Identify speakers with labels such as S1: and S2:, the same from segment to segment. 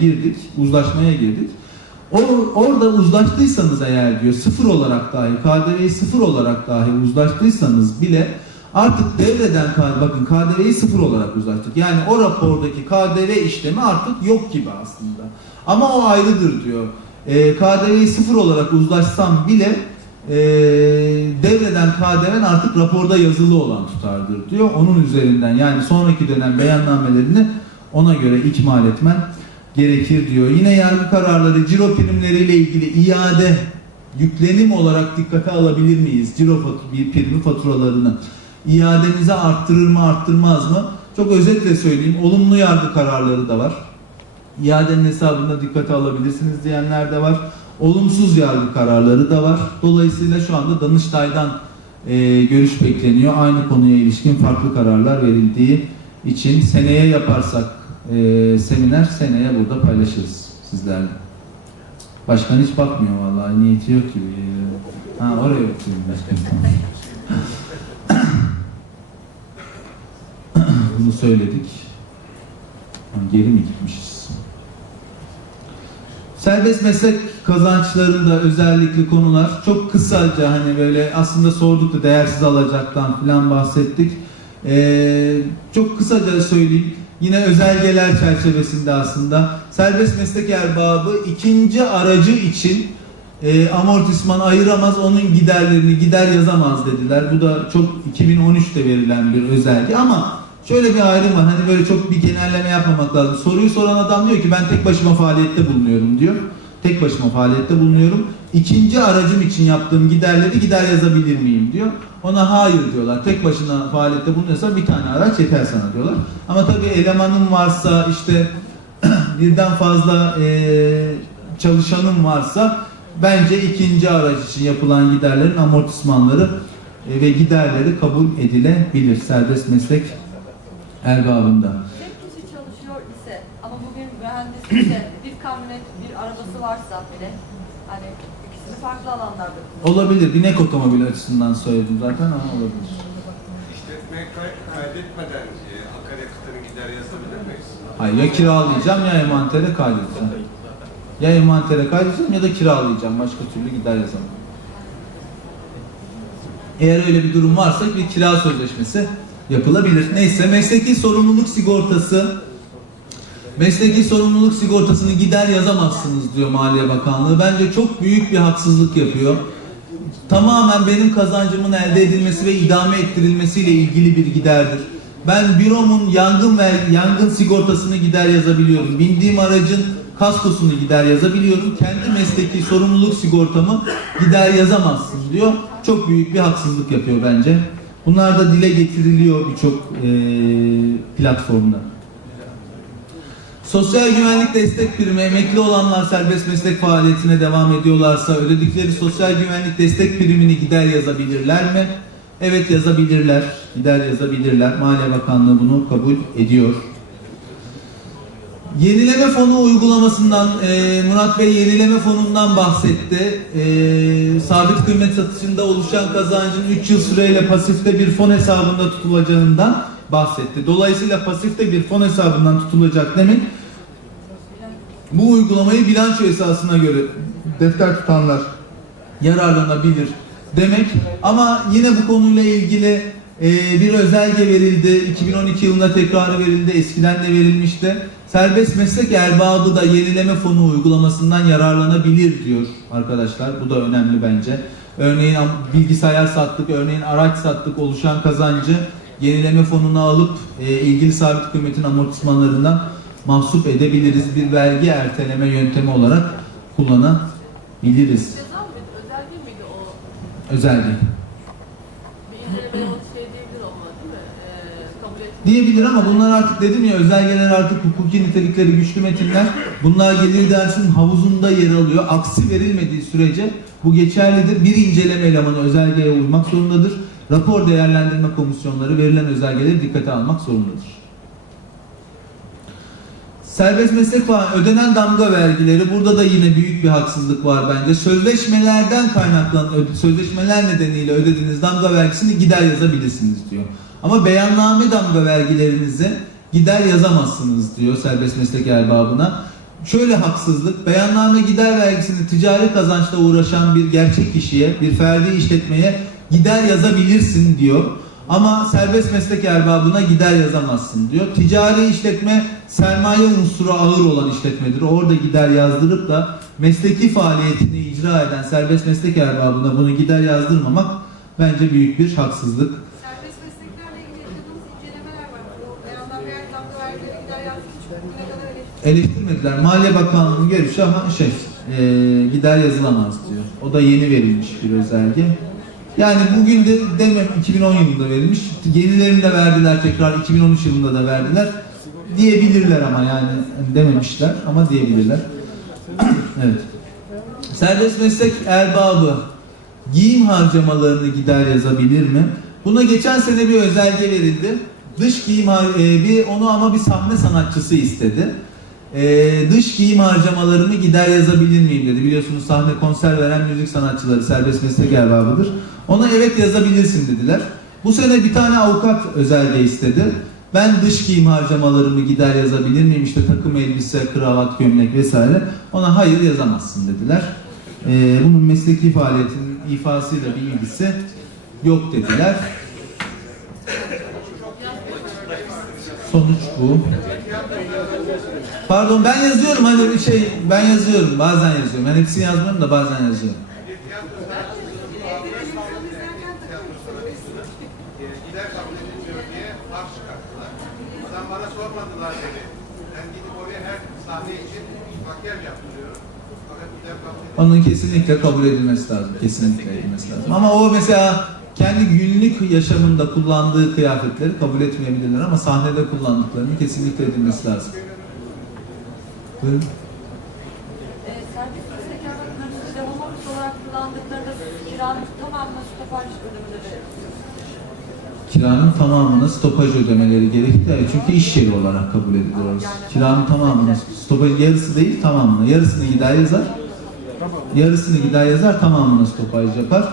S1: girdik, uzlaşmaya girdik. O, orada uzlaştıysanız eğer diyor sıfır olarak dahi KDV'yi sıfır olarak dahi uzlaştıysanız bile artık devreden bakın KDV'yi sıfır olarak uzlaştık. Yani o rapordaki KDV işlemi artık yok gibi aslında. Ama o ayrıdır diyor. E, KDV'yi sıfır olarak uzlaşsam bile e, devreden KDV'n artık raporda yazılı olan tutardır diyor. Onun üzerinden yani sonraki dönem beyannamelerini ona göre ikmal etmen gerekir diyor. Yine yargı kararları ciro primleriyle ilgili iade yüklenim olarak dikkate alabilir miyiz? Ciro fat- bir primi faturalarını iademize arttırır mı arttırmaz mı? Çok özetle söyleyeyim. Olumlu yargı kararları da var. İadenin hesabında dikkate alabilirsiniz diyenler de var. Olumsuz yargı kararları da var. Dolayısıyla şu anda Danıştay'dan e, görüş bekleniyor. Aynı konuya ilişkin farklı kararlar verildiği için seneye yaparsak e, seminer seneye burada paylaşırız sizlerle. Başkan hiç bakmıyor vallahi niyeti yok gibi. Ha oraya bakıyorum başkan. Bunu söyledik. Geri mi gitmişiz? Serbest meslek kazançlarında özellikle konular çok kısaca hani böyle aslında sorduk da değersiz alacaktan falan bahsettik. Ee, çok kısaca söyleyeyim. Yine özelgeler çerçevesinde aslında serbest meslek erbabı ikinci aracı için e, amortisman ayıramaz, onun giderlerini gider yazamaz dediler. Bu da çok 2013'te verilen bir özelge ama şöyle bir ayrım var. Hani böyle çok bir genelleme yapmamak lazım. Soruyu soran adam diyor ki ben tek başıma faaliyette bulunuyorum diyor. Tek başıma faaliyette bulunuyorum. İkinci aracım için yaptığım giderleri gider yazabilir miyim diyor. Ona hayır diyorlar. Tek başına faaliyette bulunuyorsa bir tane araç yeter sana diyorlar. Ama tabii elemanın varsa işte birden fazla eee çalışanın varsa bence ikinci araç için yapılan giderlerin amortismanları e, ve giderleri kabul edilebilir serbest meslek erbabında.
S2: Tek kişi çalışıyor ise ama bugün mühendis ise bir kamyonet, bir arabası varsa bile hani ikisini farklı alanlarda kullanıyor.
S1: Olabilir. Binek otomobil açısından söyledim zaten ama olabilir.
S3: İşletme kay- kaydetmeden e, akaryakıtını gider yazabilir miyiz?
S1: Hayır ya kiralayacağım ya envantere kaydedeceğim. Ya envantere kaydedeceğim ya da kiralayacağım. Başka türlü gider yazamam. Eğer öyle bir durum varsa bir kira sözleşmesi yapılabilir. Neyse mesleki sorumluluk sigortası Mesleki sorumluluk sigortasını gider yazamazsınız diyor Maliye Bakanlığı. Bence çok büyük bir haksızlık yapıyor. Tamamen benim kazancımın elde edilmesi ve idame ettirilmesiyle ilgili bir giderdir. Ben büromun yangın ve yangın sigortasını gider yazabiliyorum. Bindiğim aracın kaskosunu gider yazabiliyorum. Kendi mesleki sorumluluk sigortamı gider yazamazsın diyor. Çok büyük bir haksızlık yapıyor bence. Bunlar da dile getiriliyor birçok eee platformda. Sosyal güvenlik destek primi emekli olanlar serbest meslek faaliyetine devam ediyorlarsa ödedikleri sosyal güvenlik destek primini gider yazabilirler mi? Evet yazabilirler. Gider yazabilirler. Maliye Bakanlığı bunu kabul ediyor. Yenileme fonu uygulamasından e, Murat Bey yenileme fonundan bahsetti. E, sabit kıymet satışında oluşan kazancın 3 yıl süreyle pasifte bir fon hesabında tutulacağından bahsetti. Dolayısıyla pasifte bir fon hesabından tutulacak demek bu uygulamayı bilanço esasına göre defter tutanlar yararlanabilir demek. Ama yine bu konuyla ilgili e, bir özelge verildi. 2012 yılında tekrarı verildi. Eskiden de verilmişti. Serbest meslek erbabı da yenileme fonu uygulamasından yararlanabilir diyor arkadaşlar. Bu da önemli bence. Örneğin bilgisayar sattık, örneğin araç sattık oluşan kazancı yenileme fonuna alıp e, ilgili sabit kıymetin amortismanlarından mahsup edebiliriz. Bir vergi erteleme yöntemi olarak kullanabiliriz.
S2: Ceza mıydı, özel değil miydi o? Şey ama değil mi? Ee.
S1: Diyebilir ama bunlar artık dedim ya özelgeler artık hukuki nitelikleri güçlü metinler. Bunlar gelir dersin havuzunda yer alıyor. Aksi verilmediği sürece bu geçerlidir. Bir inceleme elemanı özelgeye uymak zorundadır. Rapor değerlendirme komisyonları verilen özelgeleri dikkate almak zorundadır. Serbest meslek falan ödenen damga vergileri burada da yine büyük bir haksızlık var bence. Sözleşmelerden kaynaklanan sözleşmeler nedeniyle ödediğiniz damga vergisini gider yazabilirsiniz diyor. Ama beyanname damga vergilerinizi gider yazamazsınız diyor serbest meslek erbabına. şöyle haksızlık, beyanname gider vergisini ticari kazançla uğraşan bir gerçek kişiye, bir ferdi işletmeye gider yazabilirsin diyor. Ama serbest meslek erbabına gider yazamazsın diyor. Ticari işletme sermaye unsuru ağır olan işletmedir. Orada gider yazdırıp da mesleki faaliyetini icra eden serbest meslek erbabına bunu gider yazdırmamak bence büyük bir haksızlık.
S4: Serbest mesleklerle ilgili yaşadığımız incelemeler var. Bu beyanlar veya damga vergileri gider yazdığı için bugüne kadar eleştirildi.
S1: eleştirmediler. Maliye Bakanlığı'nın görüşü ama şey e, gider yazılamaz diyor. O da yeni verilmiş bir özelge. Yani bugün de demem 2010 yılında verilmiş. Yenilerini de verdiler tekrar 2013 yılında da verdiler. Diyebilirler ama yani dememişler ama diyebilirler. evet. Serbest meslek erbabı giyim harcamalarını gider yazabilir mi? Buna geçen sene bir özelge verildi. Dış giyim e, bir onu ama bir sahne sanatçısı istedi. E, dış giyim harcamalarımı gider yazabilir miyim dedi. Biliyorsunuz sahne konser veren müzik sanatçıları serbest meslek erbabıdır. Ona evet yazabilirsin dediler. Bu sene bir tane avukat özelge istedi. Ben dış giyim harcamalarımı gider yazabilir miyim? İşte takım elbise, kravat, gömlek vesaire. Ona hayır yazamazsın dediler. Ee, bunun mesleki faaliyetinin ifasıyla bir ilgisi yok dediler. Sonuç bu. Pardon ben yazıyorum hani bir şey ben yazıyorum bazen yazıyorum. Ben hepsini yazmıyorum da bazen yazıyorum.
S3: E, gider kabul edilmiyor diye laf çıkarttılar. Adam bana sormadılar dedi. Ben gidip oraya her sahne için makyaj yaptırıyorum. Fakat gider kabul edilmiyor.
S1: Onun kesinlikle kabul edilmesi lazım. Kesinlikle edilmesi lazım. Ama o mesela kendi günlük yaşamında kullandığı kıyafetleri kabul etmeyebilirler ama sahnede kullandıklarını kesinlikle edilmesi lazım. Buyurun.
S2: E, kullandıklarında kiranın tamamına stopaj ödemeleri
S1: Kiranın tamamına stopaj ödemeleri gerekli. Evet, Çünkü iş yeri olarak kabul edilir orası. Kiranın tamamına stopaj yarısı değil tamamına. Yarısını gider yazar. Yarısını gider yazar tamamına stopaj yapar.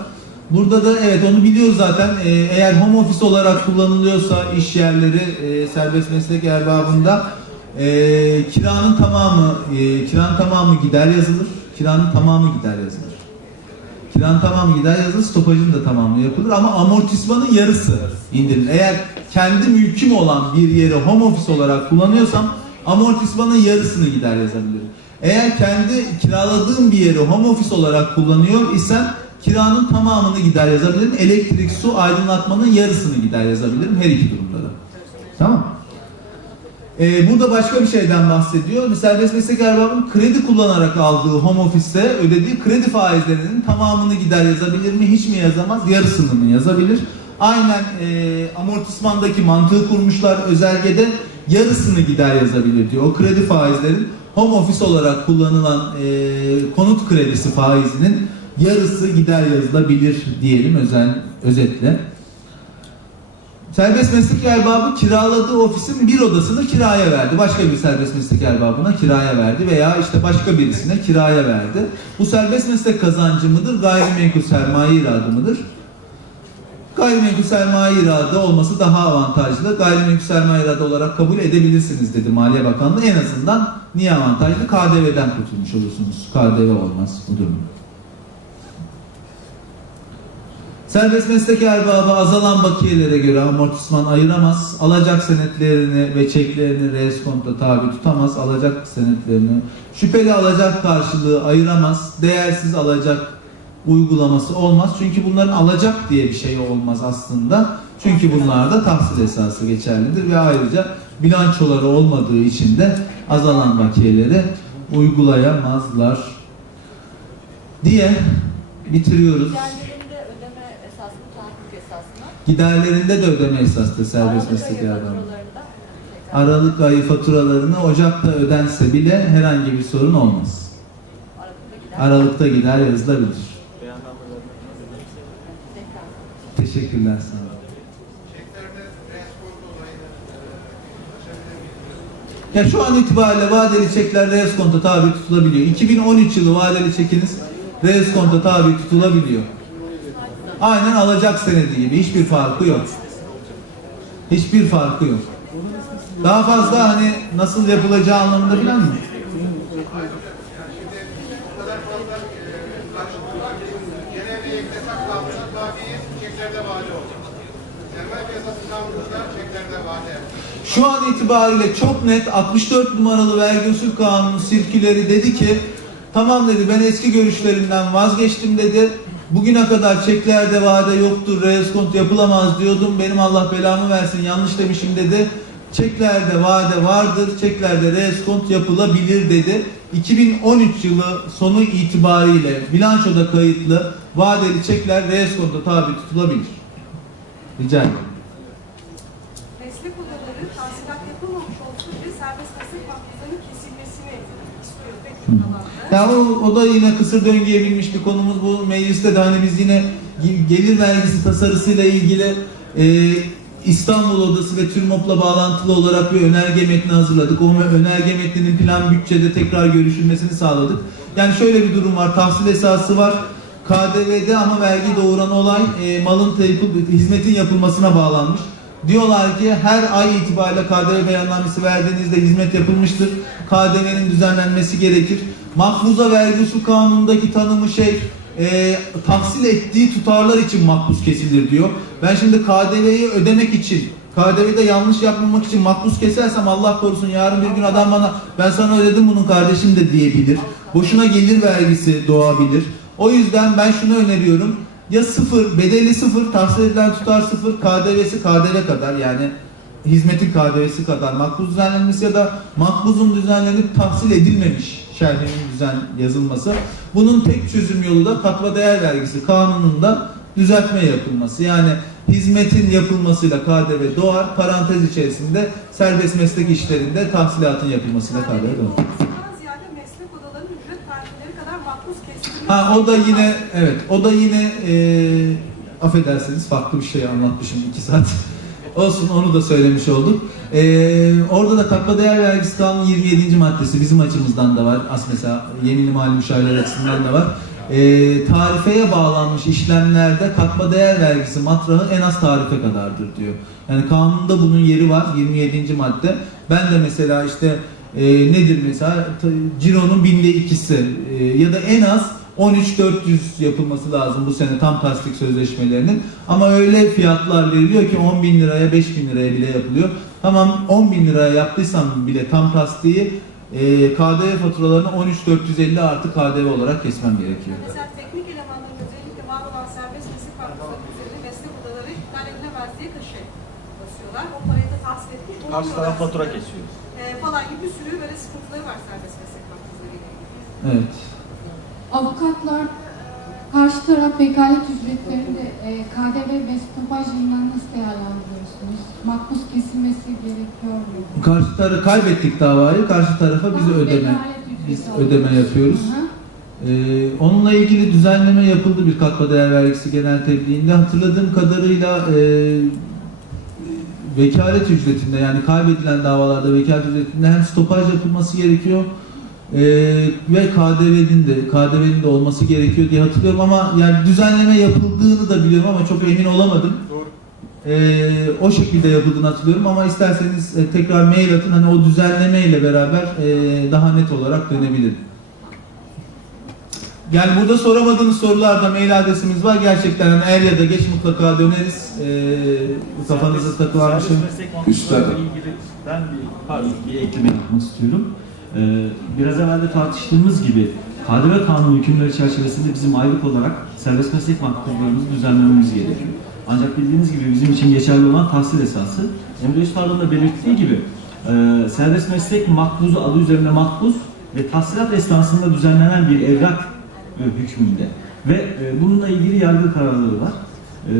S1: Burada da evet onu biliyoruz zaten. Ee, eğer home office olarak kullanılıyorsa iş yerleri e, serbest meslek erbabında e, kiranın tamamı e, kiranın tamamı gider yazılır. Kiranın tamamı gider yazılır. Kiranın tamamı gider yazılır, stopajın da tamamı yapılır ama amortismanın yarısı indirilir. Eğer kendi mülküm olan bir yeri home office olarak kullanıyorsam amortismanın yarısını gider yazabilirim. Eğer kendi kiraladığım bir yeri home office olarak kullanıyor isem kiranın tamamını gider yazabilirim. Elektrik, su, aydınlatmanın yarısını gider yazabilirim her iki durumda da. Tamam ee, burada başka bir şeyden bahsediyor. Serbest meslek erbabının kredi kullanarak aldığı home office'te ödediği kredi faizlerinin tamamını gider yazabilir mi? Hiç mi yazamaz? Yarısını mı yazabilir? Aynen e, amortismandaki mantığı kurmuşlar özelgede yarısını gider yazabilir diyor. O kredi faizlerin home office olarak kullanılan e, konut kredisi faizinin yarısı gider yazılabilir diyelim özen, özetle. Serbest meslek erbabı kiraladığı ofisin bir odasını kiraya verdi. Başka bir serbest meslek erbabına kiraya verdi veya işte başka birisine kiraya verdi. Bu serbest meslek kazancı mıdır, gayrimenkul sermaye iradı mıdır? Gayrimenkul sermaye iradı olması daha avantajlı. Gayrimenkul sermaye iradı olarak kabul edebilirsiniz dedi Maliye Bakanlığı. En azından niye avantajlı? KDV'den kurtulmuş olursunuz. KDV olmaz bu durumda. Serbest meslek erbabı azalan bakiyelere göre amortisman ayıramaz. Alacak senetlerini ve çeklerini reeskonta tabi tutamaz. Alacak senetlerini şüpheli alacak karşılığı ayıramaz. Değersiz alacak uygulaması olmaz. Çünkü bunların alacak diye bir şey olmaz aslında. Çünkü bunlarda tahsil esası geçerlidir ve ayrıca bilançoları olmadığı için de azalan bakiyeleri uygulayamazlar diye bitiriyoruz.
S2: giderlerinde ödeme esasını, tahakkuk esasını
S1: Giderlerinde de ödeme esastır serbest
S2: Aralık
S1: meslek Aralık ayı faturalarını Ocak'ta ödense bile herhangi bir sorun olmaz.
S2: Aralıkta gider
S1: yazılabilir.
S2: Tekrar.
S1: Teşekkürler sana. Ya şu an itibariyle vadeli çekler reeskonta tabi tutulabiliyor. 2013 yılı vadeli çekiniz reeskonta tabi tutulabiliyor. Aynen alacak senedi gibi hiçbir farkı yok. Hiçbir farkı yok. Daha fazla hani nasıl yapılacağı anlamında falan mı?
S3: Hayır hocam. Yani şimdi o kadar fazla e, karşılık var ki genel bir eklesak kanunu tabi çeklerde vade olacak. Sermaye piyasası kanunu da çeklerde vade.
S1: Şu an itibariyle çok net 64 numaralı vergi usul kanunu sirküleri dedi ki tamam dedi ben eski görüşlerimden vazgeçtim dedi. Bugüne kadar çeklerde vade yoktur, reskont yapılamaz diyordum. Benim Allah belamı versin yanlış demişim dedi. Çeklerde vade vardır, çeklerde reskont yapılabilir dedi. 2013 yılı sonu itibariyle bilançoda kayıtlı vadeli çekler reskonta tabi tutulabilir. Rica ederim.
S4: Meslek odaları tahsilat yapılmamış olsun diye serbest meslek mahkumlarının kesilmesini istiyor pek alanda.
S1: Ya o, o da yine kısır döngüye binmiş bir konumuz bu mecliste de hani biz yine gelir vergisi tasarısıyla ilgili e, İstanbul Odası ve TÜRMOP'la bağlantılı olarak bir önerge metni hazırladık. O önerge metninin plan bütçede tekrar görüşülmesini sağladık. Yani şöyle bir durum var. Tahsil esası var. KDV'de ama vergi doğuran olay e, malın yapıp hizmetin yapılmasına bağlanmış. Diyorlar ki her ay itibariyle KDV beyannamesi verdiğinizde hizmet yapılmıştır. KDV'nin düzenlenmesi gerekir. Mahfuza vergi usul kanunundaki tanımı şey e, tahsil ettiği tutarlar için makbuz kesilir diyor. Ben şimdi KDV'yi ödemek için KDV'de yanlış yapmamak için makbuz kesersem Allah korusun yarın bir gün adam bana ben sana ödedim bunun kardeşim de diyebilir. Boşuna gelir vergisi doğabilir. O yüzden ben şunu öneriyorum. Ya sıfır, bedeli sıfır, tahsil edilen tutar sıfır, KDV'si KDV kadar yani hizmetin KDV'si kadar makbuz düzenlenmesi ya da makbuzun düzenlenip tahsil edilmemiş şerhinin düzen yazılması. Bunun tek çözüm yolu da katma değer vergisi kanununda düzeltme yapılması. Yani hizmetin yapılmasıyla KDV doğar, parantez içerisinde serbest meslek işlerinde tahsilatın yapılmasıyla KDV doğar.
S4: Ziyade meslek odalarının ücret tarifeleri kadar makbuz kesilmesi.
S1: Ha o da yine evet o da yine eee affedersiniz farklı bir şey anlatmışım iki saat. Olsun onu da söylemiş olduk. Eee, orada da katma değer vergisi kanunu 27. maddesi bizim açımızdan da var. As mesela yeni mali müşavirler açısından da var. Eee, tarifeye bağlanmış işlemlerde katma değer vergisi matrahı en az tarife kadardır diyor. Yani kanunda bunun yeri var 27. madde. Ben de mesela işte e, nedir mesela cironun binde ikisi e, ya da en az 13.400 yapılması lazım bu sene tam tasdik sözleşmelerinin. Ama öyle fiyatlar veriliyor ki 10 bin liraya 5 bin liraya bile yapılıyor. Tamam 10 bin liraya yaptıysam bile tam tasdiği e, KDV faturalarını 13.450 artı KDV olarak kesmem gerekiyor.
S4: Mesela teknik elemanların özellikle var olan serbest meslek mahkumları üzerinde meslek odaları iptal edilemez diye kaşı basıyorlar. O parayı da tahsil
S5: Karşı taraf fatura kesiyor.
S4: Ee, falan gibi bir sürü böyle sıkıntıları var serbest meslek ile ilgili.
S1: Evet.
S6: Avukatlar karşı taraf vekalet ücretlerini e, KDV ve stopaj yayından nasıl değerlendiriyorsunuz? Makbuz kesilmesi gerekiyor mu?
S1: Karşı tarafı kaybettik davayı. Karşı tarafa biz
S6: Daha
S1: ödeme biz ödeme yapıyoruz.
S6: Hı hı.
S1: Ee, onunla ilgili düzenleme yapıldı bir katma değer vergisi genel tebliğinde. Hatırladığım kadarıyla e, vekalet ücretinde yani kaybedilen davalarda vekalet ücretinde hem stopaj yapılması gerekiyor e, ve KDV'nin de KDV'nin de olması gerekiyor diye hatırlıyorum ama yani düzenleme yapıldığını da biliyorum ama çok emin olamadım.
S3: Doğru.
S1: Ee, o şekilde yapıldığını hatırlıyorum ama isterseniz e, tekrar mail atın hani o düzenleme ile beraber e, daha net olarak dönebilirim. Yani burada soramadığınız sorularda mail adresimiz var. Gerçekten hani er ya da geç mutlaka döneriz. Ee, kafanıza takılan bir şey.
S5: İlgili ben bir, pardon, bir ekleme yapmak istiyorum. Ee, biraz evvel de tartıştığımız gibi KDV kanunu hükümleri çerçevesinde bizim aylık olarak serbest meslek makbuzlarımızı düzenlememiz gerekiyor. Ancak bildiğiniz gibi bizim için geçerli olan tahsil esası Emre Üstad'ın da belirttiği gibi e, serbest meslek makbuzu adı üzerinde makbuz ve tahsilat esnasında düzenlenen bir evrak e, hükmünde ve e, bununla ilgili yargı kararları var. E,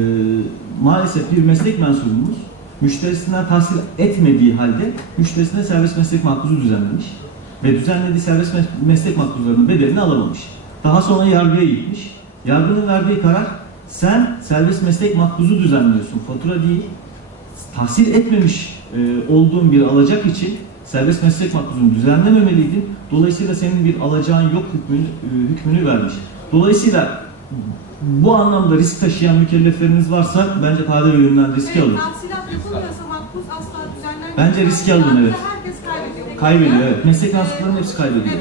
S5: maalesef bir meslek mensubumuz müşterisinden tahsil etmediği halde müşterisine serbest meslek makbuzu düzenlemiş ve düzenlediği serbest mes- meslek makbuzlarının bedelini alamamış. Daha sonra yargıya gitmiş. Yargının verdiği karar sen serbest meslek makbuzu düzenliyorsun, fatura değil. Tahsil etmemiş e, olduğun bir alacak için serbest meslek makbuzunu düzenlememeliydin. Dolayısıyla senin bir alacağın yok hükmünü, e, hükmünü vermiş. Dolayısıyla bu anlamda risk taşıyan mükellefleriniz varsa bence KDV yönünden riski alın.
S4: Evet, tahsilat yapılmıyorsa makbuz asla düzenlenmiyor.
S5: Bence riski alın, evet.
S4: Kaybediyor.
S5: Evet. Meslek mensuplarının hepsi kaybediyor.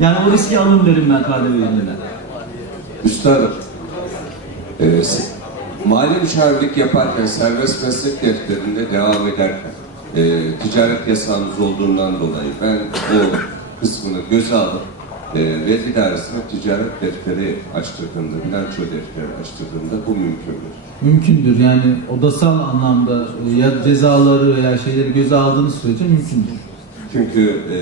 S5: Yani o riski alın derim ben KDV yönünden.
S7: Üstadım, e, mali müşavirlik yaparken serbest meslek defterinde devam ederken e, ticaret yasağımız olduğundan dolayı ben o kısmını göze alıp e, vergi dairesine ticaret defteri açtırdığımda, bilanço defteri açtırdığımda bu mümkündür.
S1: Mümkündür yani odasal anlamda ya cezaları veya şeyleri göze aldığınız sürece mümkündür.
S7: Çünkü e,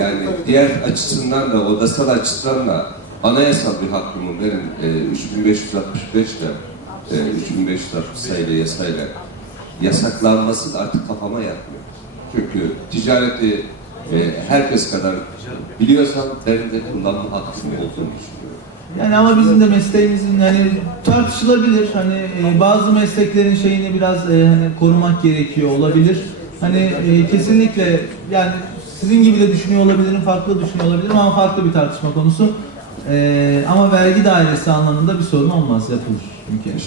S7: yani diğer açısından da, odasal açıdan da anayasal bir hakkımı benim e, 3565 ile e, 3560 sayılı yasayla yasaklanması da artık kafama yatmıyor. Çünkü ticareti e, herkes kadar biliyorsam benim de kullanma hakkım olduğunu düşünüyorum.
S1: Yani ama bizim de mesleğimizin hani tartışılabilir. Hani e, bazı mesleklerin şeyini biraz e, hani korumak gerekiyor olabilir. Hani e, kesinlikle yani sizin gibi de düşünüyor olabilirim, farklı düşünüyor olabilirim ama farklı bir tartışma konusu. E, ama vergi dairesi anlamında bir sorun olmaz, yapılır. Mümkün.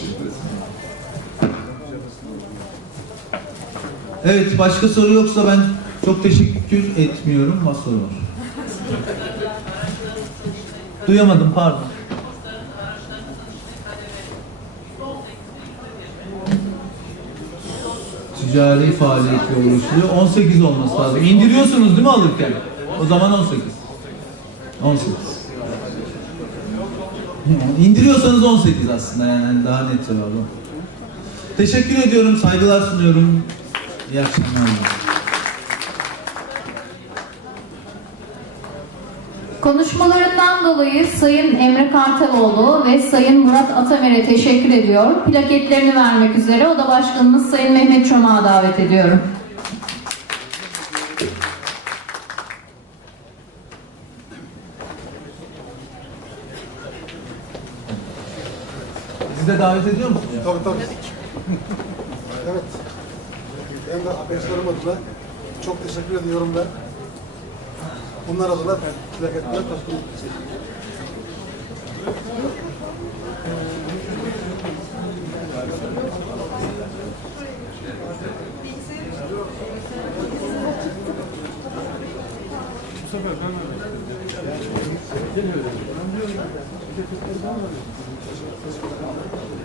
S1: Evet, başka soru yoksa ben çok teşekkür etmiyorum. Var soru var. Duyamadım, pardon. Ticari faaliyetle uğraşılıyor. 18 olması lazım. İndiriyorsunuz değil mi alırken? O zaman 18. 18. İndiriyorsanız 18 aslında yani daha net cevabı. Teşekkür ediyorum, saygılar sunuyorum. İyi akşamlar.
S8: Konuşmalarından dolayı Sayın Emre Kartaloğlu ve Sayın Murat Atamer'e teşekkür ediyor. Plaketlerini vermek üzere Oda Başkanımız Sayın Mehmet Çomak'a davet ediyorum.
S1: Siz de davet ediyor musunuz?
S9: Tabii tabii. evet. Ben de arkadaşlarım adına çok teşekkür ediyorum ben. Bunlar adına ben plaketler takdim Teşekkür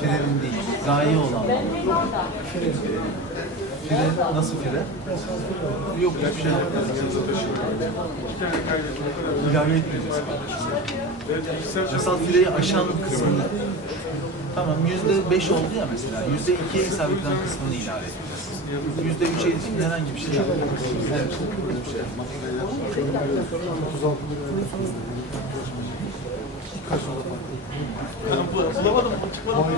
S1: Frenin değil, gaye olan. Fren nasıl fren? Yok bir şey yok. İlave etmeyeceğiz. Yasal fireyi aşan kısmını. Tamam yüzde beş oldu ya mesela. Yüzde ikiye hesap edilen kısmını ilave edeceğiz. Yüzde üçe ilişkin herhangi bir şey yok. Evet. Bulamadım. Çıkmadı.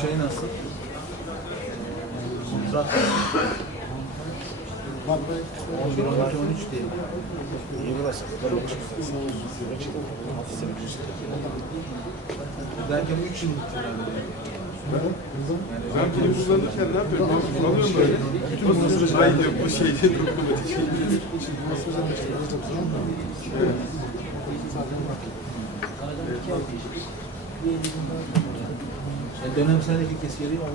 S1: Şey nasıl? Kontrat 11, 12, 13 diye. Derken 3 yıl
S10: Ben bunu kullanırken ne yapıyorum? Ben kullanıyorum böyle. Bütün bu süreci ben diyorum bu şeyde dokunmatik şey.
S1: Yani dönemseldeki keskeleri 2010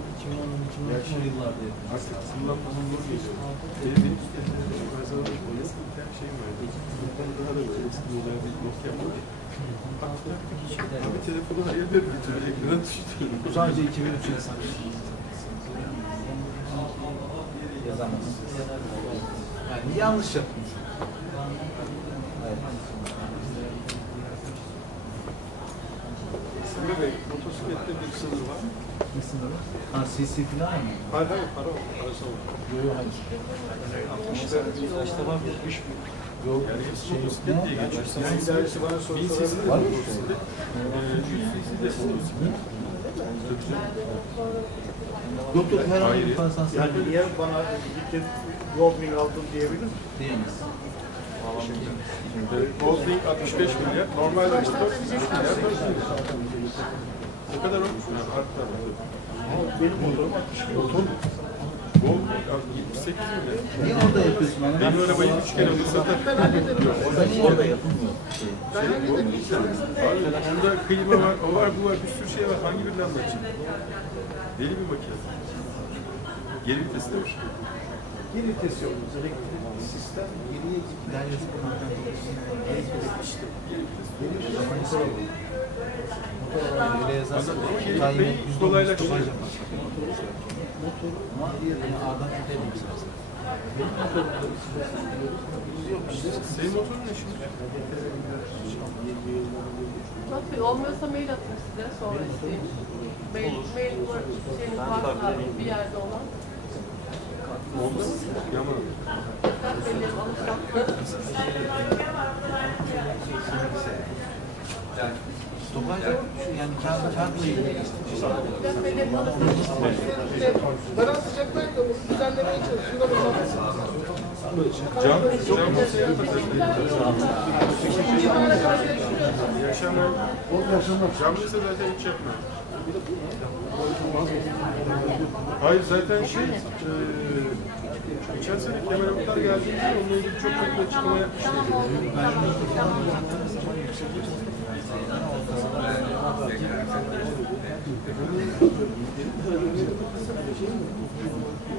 S1: 2013 yıllarda yapıyoruz.
S10: Aslında falan zor geliyor. Benim benim ben sana da koyuyorum. Bir tane şeyim var. Ben daha da böyle eski model bir Nokia var. Abi telefonu getiriyor. Ekrana.
S1: Bu sadece 2003 insan. Yazamaz. Yani yanlış yapmış. Evet.
S10: Emre Bey, motosiklette bir sınır var.
S1: Ne sınırı? Ha CC falan mı?
S10: Hayır hayır, para var, parası var.
S1: Yok yok hayır.
S10: İşte ilaçta var bir iş mi?
S1: Yok
S10: Yani hepsi
S1: şey
S10: motosiklet
S1: ne?
S10: diye geçiyor.
S9: Yani idaresi bana soru
S10: Bin
S9: sorabilir mi?
S10: de motosiklet. 100 cc de motosiklet.
S1: Yok yok herhangi bir fasans
S9: Yani niye bana gittin Goldwing aldın diyebilir mi?
S1: diyemez.
S10: Goldwing 65 milyar, normalde motor 3 milyar, 4 milyar. O kadar olmuş mu? Arttı
S9: Ama benim motorum 60 bin. Motor mu?
S10: Goldwing 78 milyar.
S1: Niye orada yapıyorsun onu?
S10: Benim arabayı 3 kere bir satar.
S1: Orada yapılmıyor? Şey.
S10: Bunda klima var, o var, bu var, bir sürü şey var. Hangi birinden bakacağım? Deli bir makine. Geri vites de var.
S9: Bir vites yok. Elektrik sistem geriye
S1: Dergisi
S9: elektrik işte.
S1: O zaman motor alalım. Motor. Öyle
S10: kolaylaştırıyor.
S1: otuz yapar. Motor ama diğerini A'dan tutalım istersen. Benim motorumda bir sürü yok işte.
S10: Senin motorun ne şimdi?
S11: Nasıl olmuyorsa mail atın size sonra isteyeyim. Mail, mail var, şeyiniz varsa bir yerde olan.
S10: Oldu? Yaman.
S11: Benim alışverişim.
S1: Stopaj yani kağıt, kağıtla ilgili.
S4: Atacaklar da onu düzenlemeye çalışıyorlar.
S10: Can, can masaya Yaşamam. Can masa zaten hiç yapmam. Hayır zaten şey, eee geçen sene Kemal Aktar geldiğinde onunla ilgili çok çok bir açıklama yapmıştı.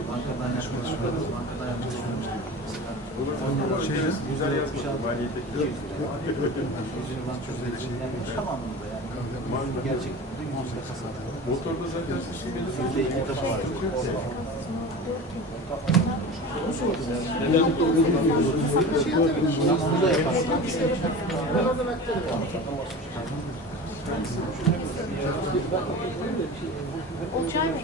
S1: Bankadan yaklaşıyoruz. Bankadan yaklaşıyoruz.
S10: Şey, güzel yazmış maliyete.
S1: Yüzünden çözülecek. Tamamında yani. Gerçekten de yüzde kasar.
S10: Motorda zaten
S1: Yüzde iki kapı var. Tamam onu da yaparsın.
S4: Ben oradan aktarırım.
S8: O çay mı?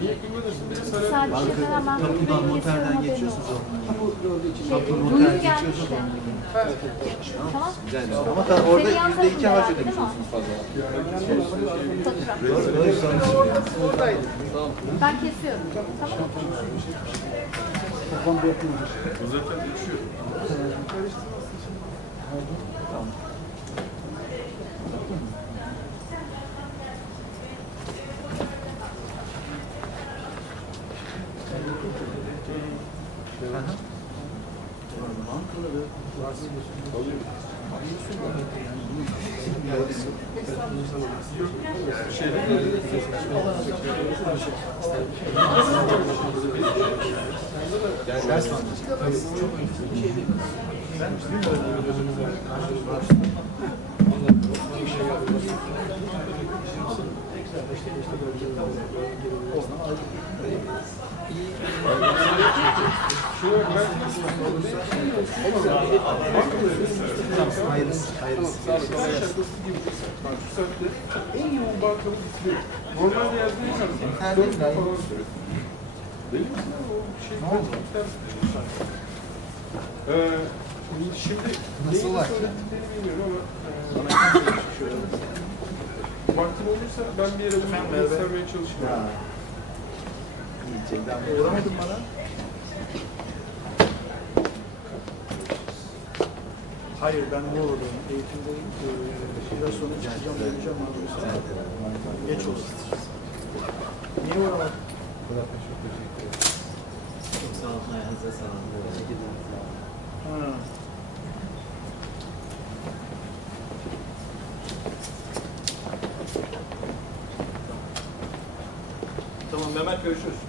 S10: Niye kullanırsın? Bir de sarar.
S8: Sadece hemen
S1: Kapıdan noterden geçiyorsunuz o. Kapı noter
S8: Duyum
S1: geçiyorsunuz
S8: gelmişti.
S1: onu.
S8: Tamam.
S1: Güzel. Ama tabii orada yüzde iki harç
S8: herhalde,
S1: ödemiş
S8: değil mi?
S1: olsunuz fazla.
S4: Oradaydı.
S8: Ben kesiyorum. Tamam mı?
S10: O zaten düşüyor.
S1: Bankaları ders mi anlatacak? Çok önemli bir şey değil. Ben bilmiyorum. Hayırlısı, hayırlısı.
S10: Bak şey? Ee, şimdi
S1: Nasıl
S10: neyi
S1: var?
S10: söylediklerini bilmiyorum ama e, vaktim olursa ben bir yere bunu göstermeye çalışırım.
S1: Uğramadın bana.
S9: Hayır ben Muğla'dayım. Eğitimdeyim. Ee, biraz sonra çıkacağım döneceğim abi. Geç olsun. Niye uğramadın?
S1: Çok sağ olun, ayağınıza sağlık.
S9: Ha. Tamam Mehmet görüşürüz.